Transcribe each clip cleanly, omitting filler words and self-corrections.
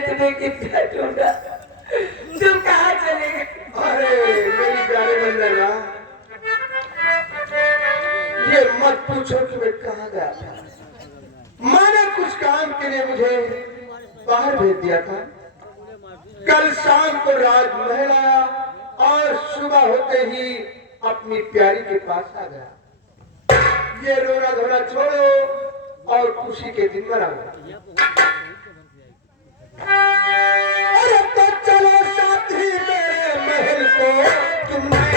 देखने की ढूंढा, तुम कहाँ चले गए? अरे मेरी प्यारी मंडला, ये मत पूछो कि मैं कहाँ गया था। मैंने कुछ काम के लिए मुझे बाहर भेज दिया था। कल शाम को राजमहल आया और सुबह होते ही अपनी प्यारी के पास आ गया। ये रोना धोना छोड़ो और खुशी के दिन मनाओ। अरे तो चलो साथी मेरे महल को तुमने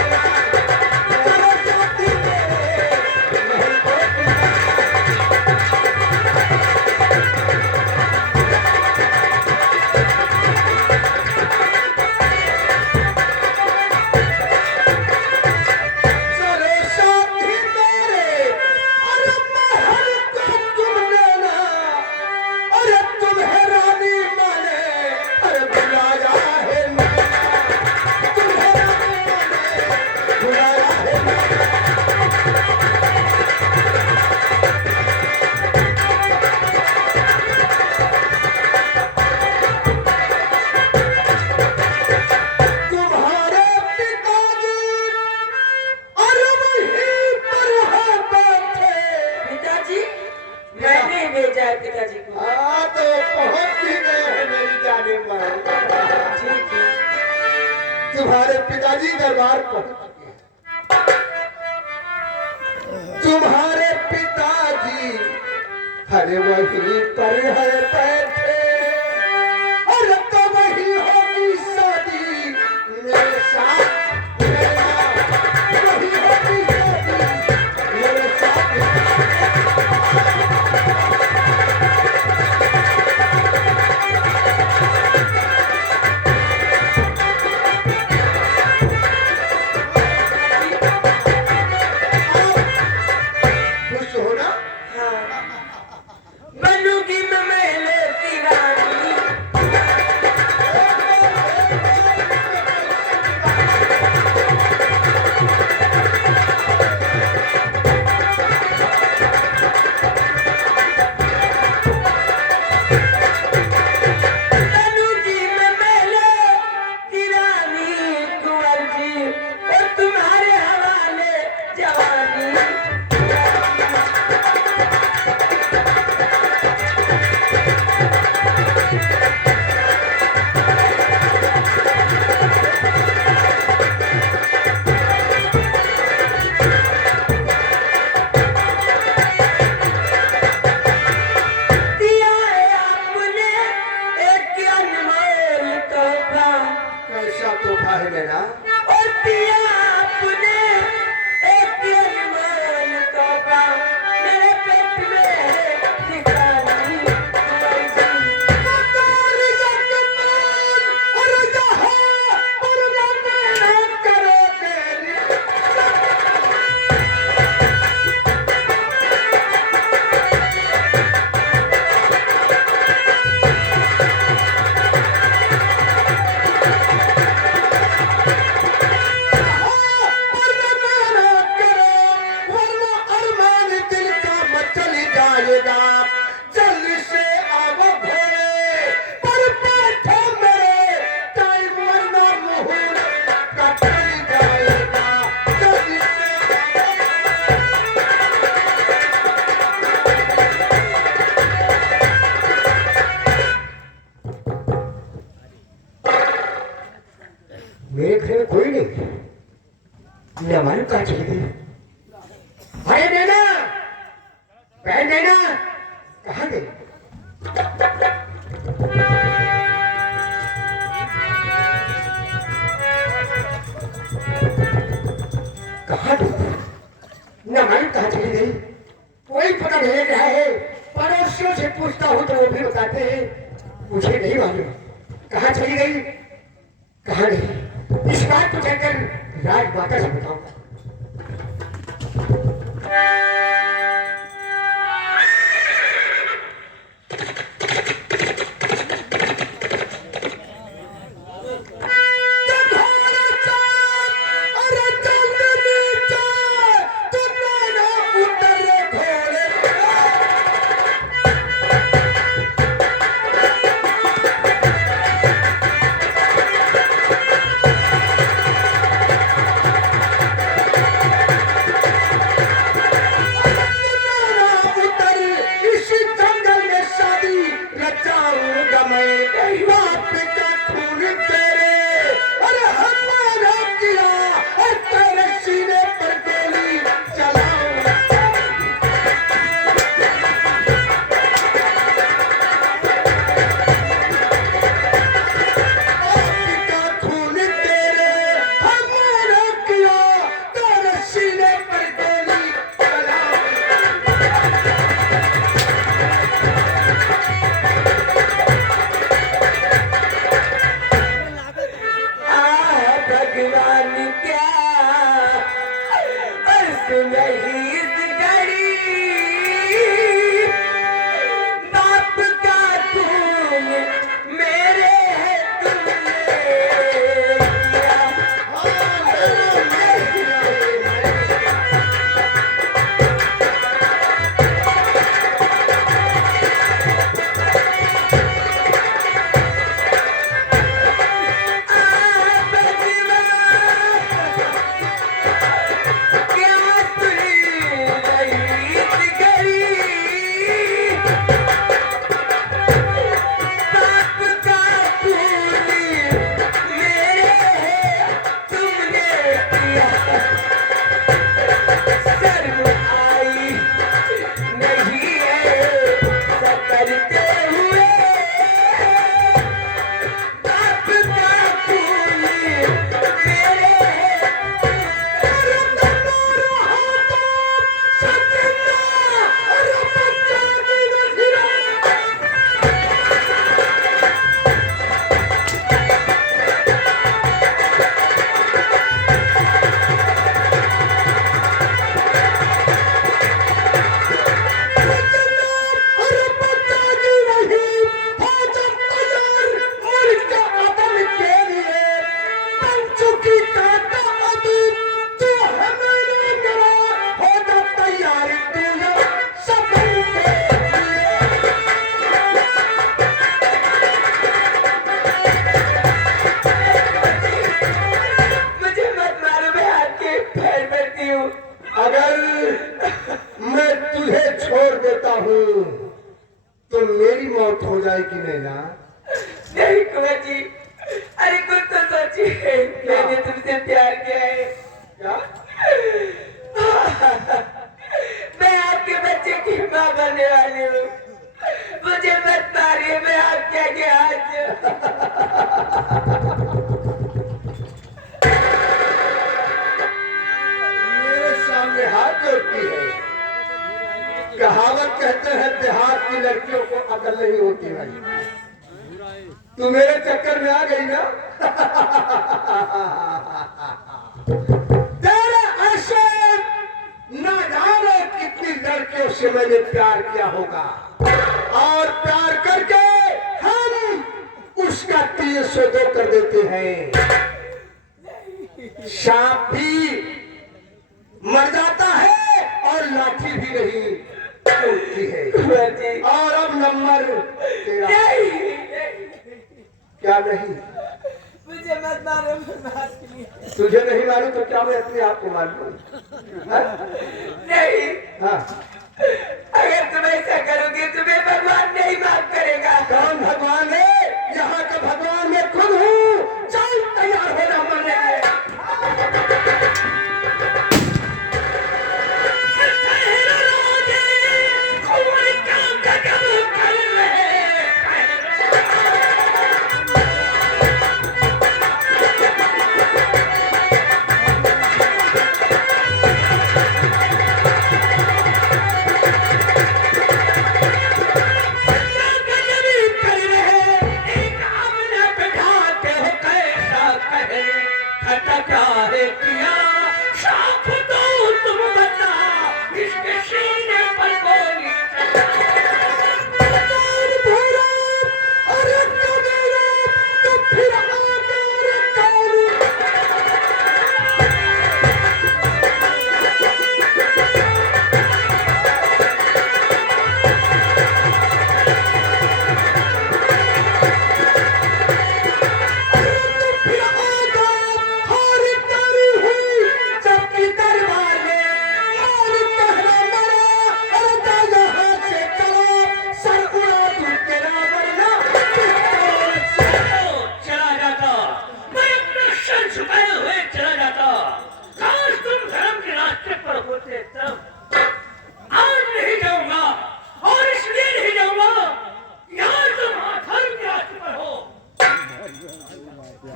पिताजी को। हाँ तो पहुंच ही गए हैं मेरी जाने में। तुम्हारे पिताजी दरबार पहुंच चुके हैं। तुम्हारे पिताजी हरे वही पर है बैठे और तो वही होगी शादी मेरे साथ। वही होगी शादी मेरे साथ। मेरे घर में कोई नहीं। मेहमान कहाँ चली गई? अरे नैना, बहन नैना, कहाँ गई? कहाँ गई? मेहमान कहाँ चली गई? कोई पता नहीं लग रहा है। पड़ोसियों से पूछता हूँ तो वो भी बताते हैं मुझे नहीं मालूम कहाँ चली गई, कहाँ गई। इस बात को कहकर राजमाता से बताऊंगा। मेरी मौत हो जाएगी नैना? नहीं कुंवर जी, अरे कुछ तो सोचिए, मैंने तुमसे प्यार किया है। क्या? मैं आपके बच्चे की माँ बनने वाली हूँ, मुझे मत मारिए, मैं आपके आगे हाथ मेरे सामने हाथ जोड़ती है। कहावत कहते हैं देहात की लड़कियों को अकल नहीं होती भाई। तू मेरे चक्कर में आ गई ना? तेरे ऐसे न जाने कितनी लड़कियों से मैंने प्यार किया होगा, और प्यार करके हम उसका 302 कर देते हैं। सांप भी मर जाता है और लाठी भी नहीं टूटती है। और अब नंबर तेरा। क्या नहीं? मुझे मत मारो, तुझे नहीं मालूम तो क्या मैं अपने आप को मार लूं? नहीं, हाँ, अगर तुम ऐसा करोगे तुम्हें भगवान नहीं माफ करेगा। कौन भगवान है? यहाँ के भगवान मैं खुद हूँ। चल तैयार हो जा मरने के।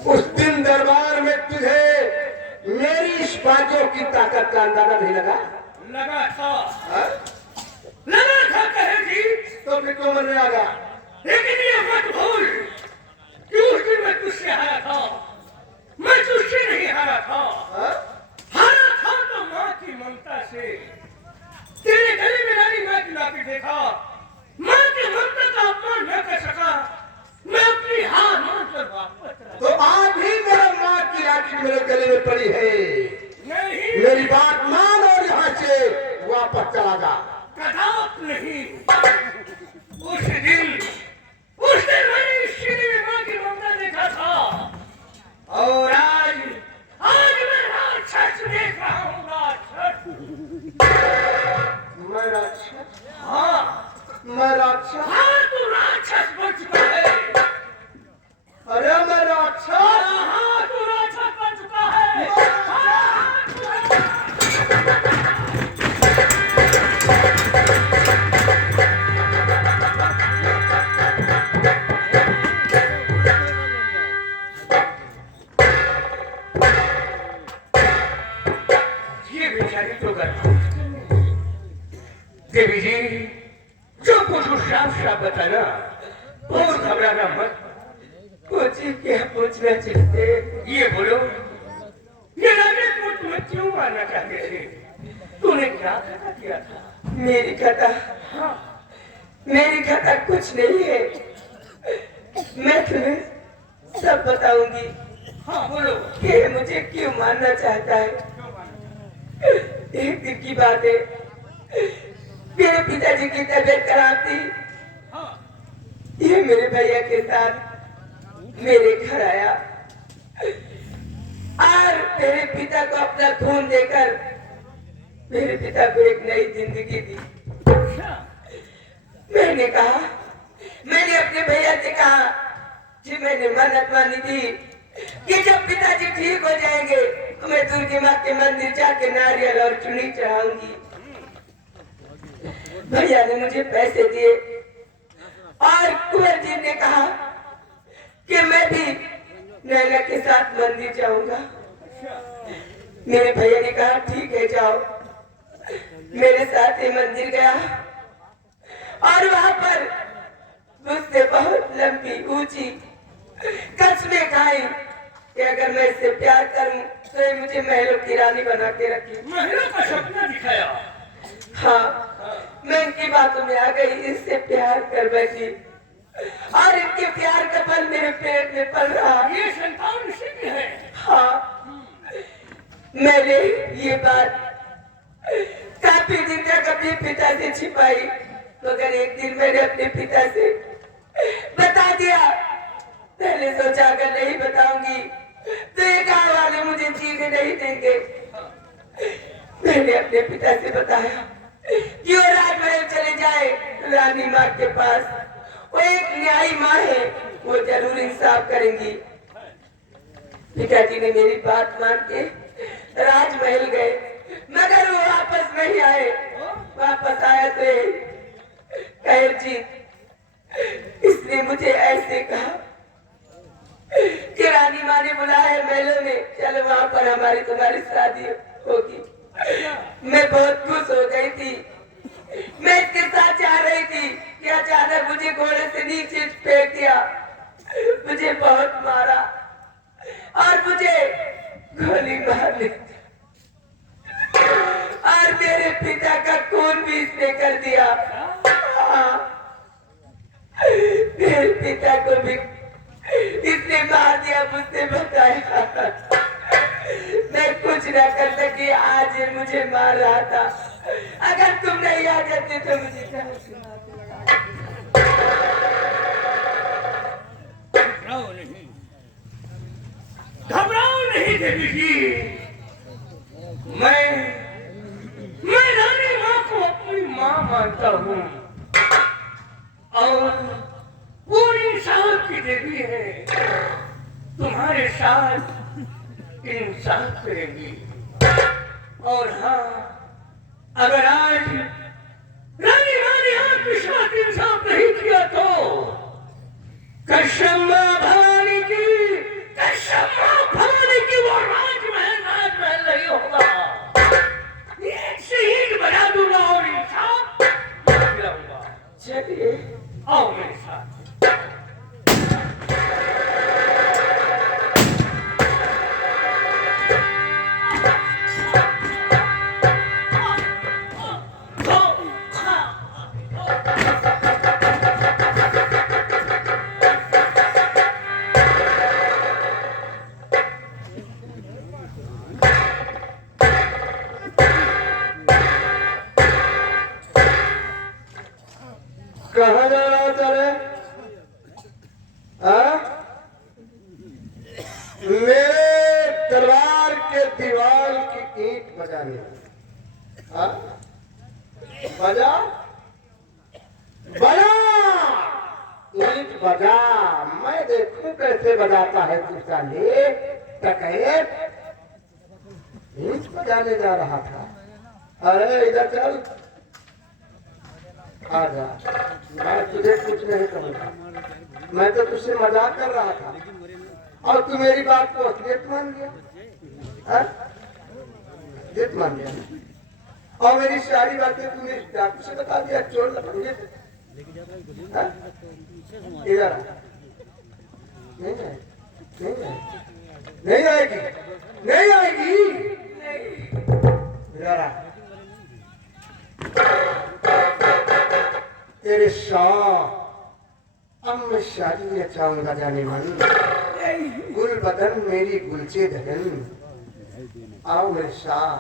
उस दिन दरबार में तुझे मेरी इस बाजों की ताकत का अंदाजा नहीं लगा? लगा था। हा? लगा था कहे जी, तो फिर क्यों मरने आ गया? लेकिन ये मत भूल कि उस दिन मैं तुझसे हारा था, मैं तुझसे नहीं हारा था। हा? हारा था तो माँ की ममता से। तेरे गले में डाली माँ की लाठी देखा, माँ की ममता का अपमान न कर सका, मैं अपनी हार मानकर वापस चला। तो आज भी मेरे माँ की लाठी मेरे गले में पड़ी है। नहीं, मेरी बात मान और यहाँ से वापस चला जा। कदाप नहीं। उस दिन मैंने इस सीने में माँ की ममता देखा था, और आज मैं राक्षस देख रहा हूँ। मैं राक्षस? हाँ, मैं राक्षस? हाँ, तू राक्षस बन चुका है। अरे मैं राक्षस? हाँ, तू राक्षस बन चुका है। हाँ, ये बेचारी तो गर्भ। देवी जी, जो कुछ साफ साफ बताना और घबराना मत। पूछिए, क्या पूछना चाहते? ये बोलो, ये राजा को तुम्हें क्यों मारना चाहते थे? तूने क्या खता किया था? मेरी खता? हाँ, मेरी खता कुछ नहीं है, मैं तुम्हें सब बताऊंगी। हाँ बोलो, कि मुझे क्यों मारना चाहता है। एक दिन की बात है, मेरे पिताजी की तबीयत खराब थी। ये मेरे भैया के साथ मेरे घर आया और मेरे पिता को अपना खून देकर मेरे पिता को एक नई जिंदगी दी। मैंने कहा भैया से कहा कि मैंने मन्नत मानी थी कि जब पिताजी ठीक हो जाएंगे तो मैं दुर्गी माँ के मंदिर जाके नारियल और चुनी चढ़ाऊंगी। भैया ने मुझे पैसे दिए और कुंवर जी ने कहा कि मैं भी नैना के साथ मंदिर जाऊंगा। मेरे भैया ने कहा ठीक है जाओ। मेरे साथ ही मंदिर गया और वहां पर मुझसे बहुत लंबी ऊंची कसमें खाई कि अगर मैं इससे प्यार करूं तो ये मुझे महलों की रानी बना के रखी। महलों का सपना दिखाया। हाँ, मैं इनकी बातों में आ गई, इससे प्यार कर बैठी और इनके प्यार का फल मेरे पेट में पल रहा। ये संतान इसी की है। हाँ, मैंने ये बात काफी दिन तक अपने पिता से छिपाई, मगर एक दिन मैंने अपने पिता से बता दिया। पहले सोचा अगर नहीं बताऊंगी तो ये गाँव वाले मुझे जीने नहीं देंगे। मैंने अपने पिता से बताया कि वो राजमहल चले जाए रानी माँ के पास, वो एक न्यायी माँ है, वो जरूर इंसाफ करेंगी। पिताजी ने मेरी बात मान के राजमहल गए, मगर वो वापस नहीं आए। वापस आया तो कहर जी इसने मुझे ऐसे कहा कि रानी माँ ने बुलाया है मेले में, चलो वहां पर हमारी तुम्हारी शादी होगी। मैं बहुत खुश हो गई थी, मैं इसके साथ जा रही थी कि अचानक मुझे घोड़े से नीचे फेंक दिया, मुझे बहुत मारा और मुझे गोली मार ली और मेरे पिता का खून भी इसने कर दिया। मेरे पिता को भी इसने मार दिया, मुझसे बताया। मैं कुछ न कर सकी, आज ये मुझे मार रहा था। अगर तुम नहीं आ जाते तो मुझे घबराओ नहीं देवी जी। मैं रानी माँ को अपनी माँ मानता हूँ और वो इंसाफ की देवी है। तुम्हारे साथ इंसाफ करेंगी। और हाँ, अगर आज रानी माँ ने आपके साथ इंसाफ नहीं किया तो कसम भवानी की वो राजमहल नहीं होगा। एक से ईंट बना दूंगा और इंसाफ दिलाऊंगा। चलिए आओ मेरे साथ। कहाँ जाना चले? मेरे दरबार के दीवार की ईंट बजानी। बजा बजा ईंट बजा, मैं देखूं कैसे बजाता है तू साले टकैत। ईंट बजाने जा रहा था। अरे इधर चल, आजा। मैं तुझे कुछ नहीं कहूँगा, मैं तो तुझसे मजाक कर रहा था और तू मेरी बात को असलियत मान गया। असलियत मान गया और मेरी सारी बातें तूने डाकू से बता दिया, चोर लफंगे से। इधर नहीं आएगी, नहीं आएगी, नहीं आएगी। इधर आ। तेरे शाह अब मैं शादी में चाहूंगा जाने मन। गुल बदन मेरी गुलचे धगन। आओ मेरे शाह,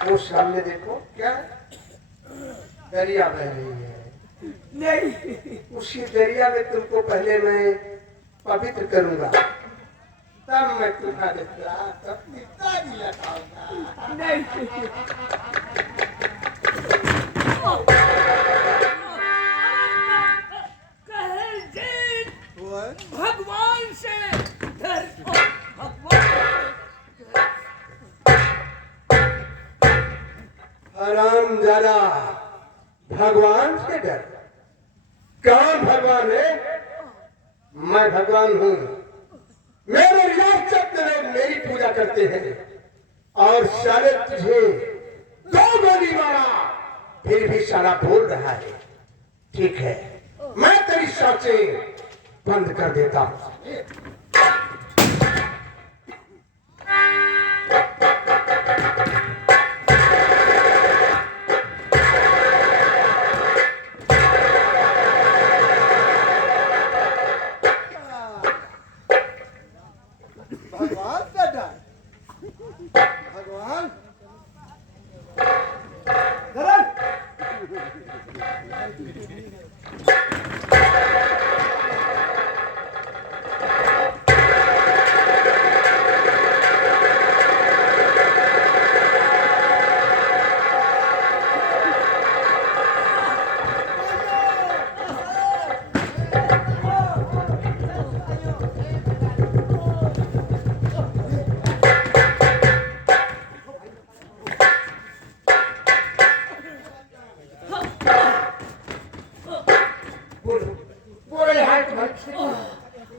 वो सामने देखो, क्या दरिया बह रही है। नहीं, उसी दरिया में तुमको पहले मैं पवित्र करूंगा, तब मैं तुम्हारे साथ अपनी तारी लगाऊंगा। नहीं, कहर जी भगवान से डर, भगवान हरामजादा, भगवान से डर? कौन भगवान है? मैं भगवान हूँ। मेरे रियासत लोग मेरी पूजा करते हैं और साले तुझे 2 गोली मारा फिर भी साला बोल रहा है। ठीक है, मैं तेरी सांसें बंद कर देता हूँ। भगवान का डर, भगवान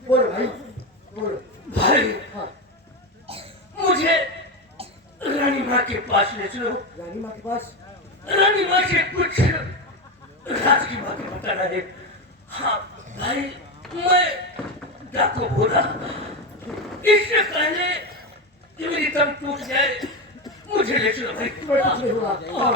बोलो भाई, बोलो भाई, मुझे रानी माँ के पास ले चलो। रानी माँ के पास? रानी माँ से कुछ राज की बातें बताना है। हाँ भाई, मैं डाको बोला, इससे पहले कि मेरी दम टूट जाए मुझे ले चलो भाई। कुछ नहीं हुआ, आओ।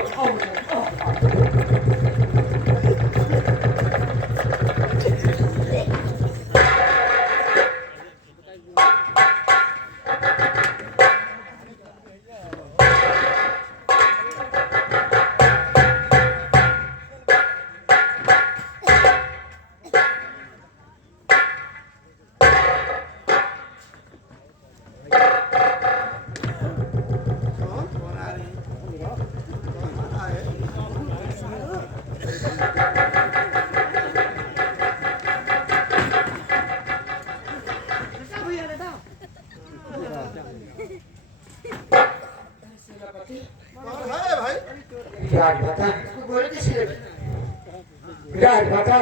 राजमाता,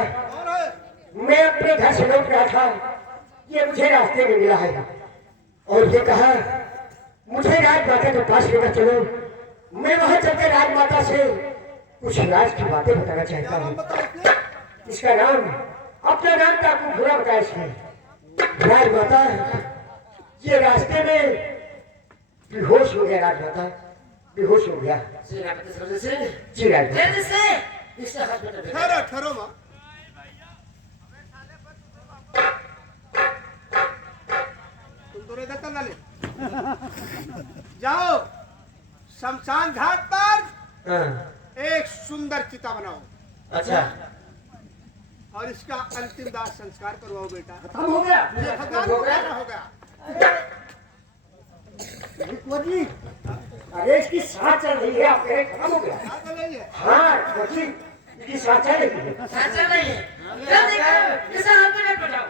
मैं अपने घर से लौट रहा था, ये मुझे रास्ते में मिला है और ये कहा मुझे राजमाता के पास लेकर चलो। मैं वहां चलकर राजमाता से कुछ राज की बातें बताना चाहता हूँ। इसका नाम, अपना नाम का आपको पूरा बताया इसने। राजमाता, ये रास्ते में बेहोश हो गया। राजमाता बेहोश हो गया। जी राजमाता। ठहरो माँ। तुम दोनों इधर चल ले। जाओ शमशान घाट पर एक सुंदर चिता बनाओ। अच्छा। और इसका अंतिम दाह संस्कार करवाओ बेटा। खत्म हो गया? भगवान हो गया। अरे इसकी सांस चल रही है, आप कह रहे खत्म हो गया? हाँ कोची, इसकी सांस चल रही है। सांस चल रही है। इसे हाथ में नहीं पटाओ।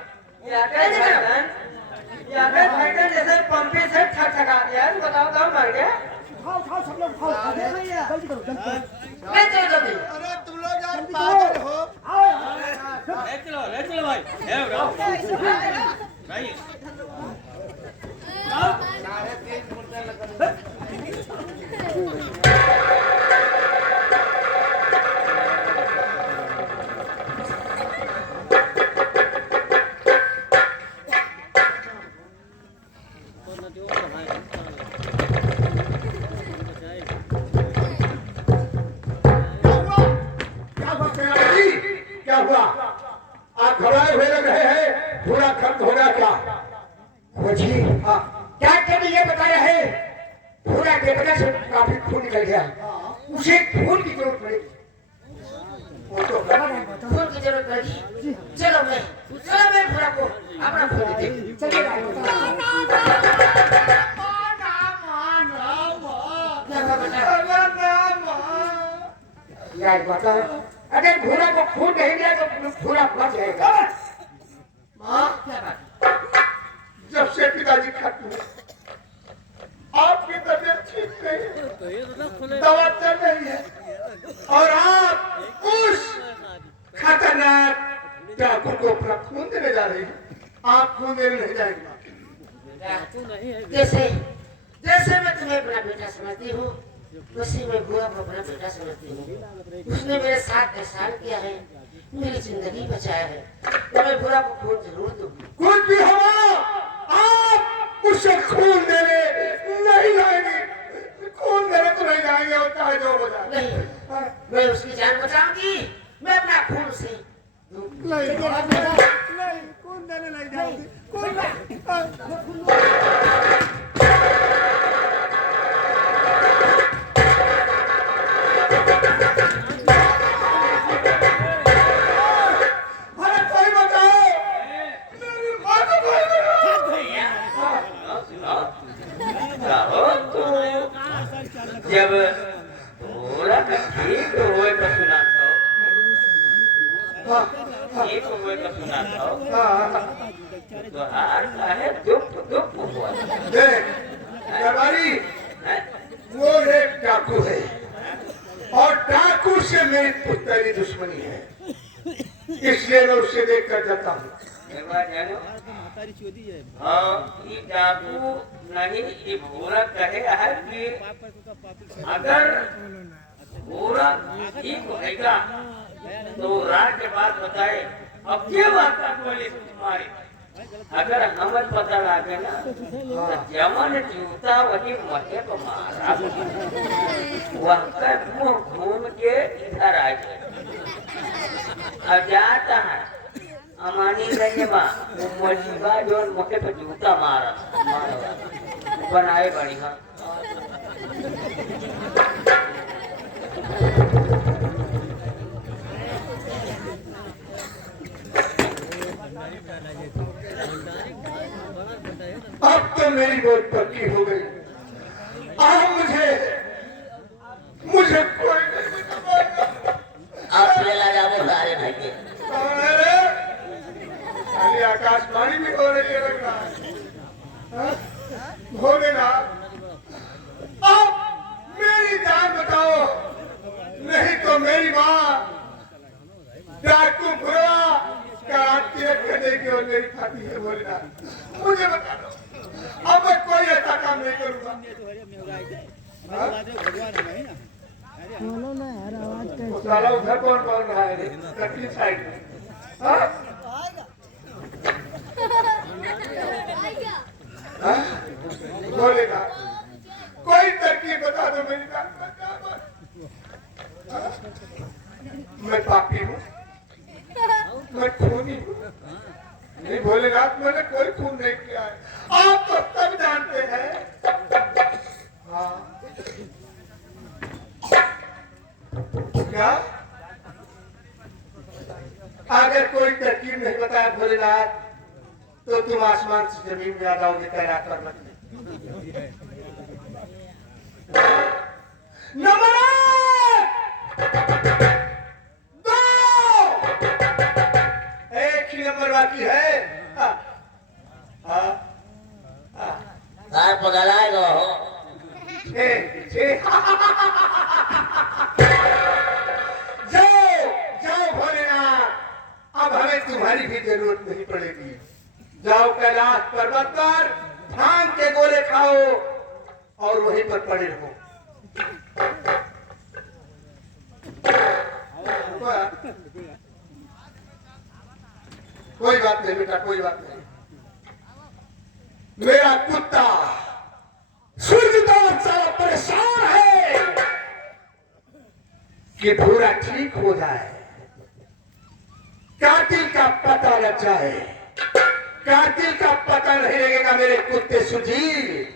भाईजान जैसे पंपे से ठक-ठका दिया है, बताओ कौन मर गया? उठाओ सब लोग उठाओ। जल्दी करो जल्दी। ले चलो जल्दी। अरे तुम लोग यार पागल हो। ले चलो भाई। भाई क्या हुआ? आप घबराए हुए लग रहे हैं, पूरा खत्म हो गया क्या? खोजी, क्या क्या ये बताया है? पूरा देखने से काफी खून निकल गया, उसे खून की जरूरत पड़ेगी। वो तो खून की जरूरत पड़ेगी। चलो मैं पूरा को अपना खून देती। चलिए राजमाता, अगर घोड़ा को खून नहीं दिया तो घोड़ा मर जाएगा। माँ क्या ठाकुर को अपना खून देने जा रही है। आप खून देने नहीं जाएंगे माँ। जैसे जैसे मैं तुम्हें अपना बेटा समझती हूँ, उसी में बुआ को अपना बेटा समझती हूँ। उसने मेरे साथ एहसान किया है, मेरी जिंदगी बचाया है, तो मैं बुआ को खून जरूर दूंगी। कुछ भी हो, आप उसे खून देने नहीं जाएंगे। खून देने तो नहीं जाएंगे, और चाहे जो हो जाए। नहीं, मैं उसकी जान बचाऊंगी, मैं अपना खून उसे नहीं, खून देने नहीं जाऊंगी। अरे कोई बताओ, मेरी माँ को कोई कहो तो जब पूरा ठीक हुए तो सुना था, ठीक हुए तो सुना था, तो हार का है दुख दुख हुआ। देख दरबारी, वो एक डाकू है और डाकू से मेरी पुतली दुश्मनी है, इसलिए मैं उससे देख कर जाता हूँ। एक बात जानो, हाँ ये डाकू नहीं, ये पूरा कहे है कि अगर पूरा ठीक होगा तो रात के बाद बताए। अब ये बात का बोले तुम्हारी, अगर हमें पता लगे ना तो जमन जूता वही मथे को मारा, वह का मुंह घूम के इधर आ गए। अब जाता है अमानी गंजमा वो मछुआ जो मुखे पे जूता मारा बनाए बढ़िया। अब तो मेरी बहुत पक्की हो गई। अब मुझे कोई नहीं बचा पाएगा। आप ले जाओ सारे भाई के। कौन है रे? अरे आकाशवाणी भी हो रही है लग रहा है। हाँ? भोलेनाथ, अब मेरी जान बचाओ, नहीं तो मेरी माँ डाकू भुरा काट के देगी और मेरी खाती है। भोलेनाथ मुझे बता दो, अब मैं कोई ऐसा काम नहीं करूँगा। साला उधर कौन बोल रहा है रे? कटली साइड में। हाँ? हाँ? बोलेगा कोई तरकीब बता दो मेरी जान बचा दो। हाँ? मैं पापी हूँ, मैं खूनी हूँ। नहीं भोलेनाथ, मैंने कोई खून नहीं किया है, आप तो सब जानते हैं। हाँ क्या? अगर कोई तरकीब नहीं बताया भोलेनाथ तो तुम आसमान से जमीन में आ जाओगे। तैयार करना नंबर 1, 2, एक ही नंबर बाकी है। कार पगलाएगा हो। जाओ भोलेनाथ, अब हमें तुम्हारी भी जरूरत नहीं पड़ेगी। जाओ कैलाश पर्वत पर भांग के गोले खाओ और वहीं पर पड़े रहो। कोई बात नहीं बेटा, कोई बात नहीं। मेरा कुत्ता सूर्यदास सारा परेशान है कि पूरा ठीक हो जाए, कातिल का पता लग जाए। कातिल का पता नहीं लगेगा मेरे कुत्ते सुजीत,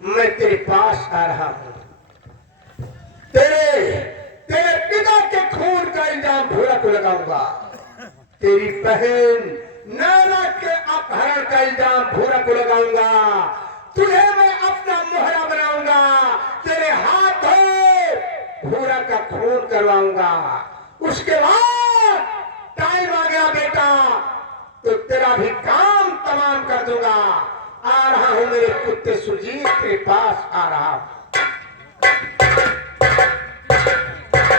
मैं तेरे पास आ रहा हूं। तेरे पिता के खून का इल्जाम भूरा को लगाऊंगा। तेरी बहन नैना के अपहरण का इल्जाम भूरा को लगाऊंगा। तुझे मैं अपना मोहरा बनाऊंगा। तेरे हाथों भूरा का खून करवाऊंगा। उसके बाद टाइम आ गया बेटा तो तेरा भी काम तमाम कर दूंगा। आ रहा हूं मेरे कुत्ते सुजीत के पास आ रहा हूं।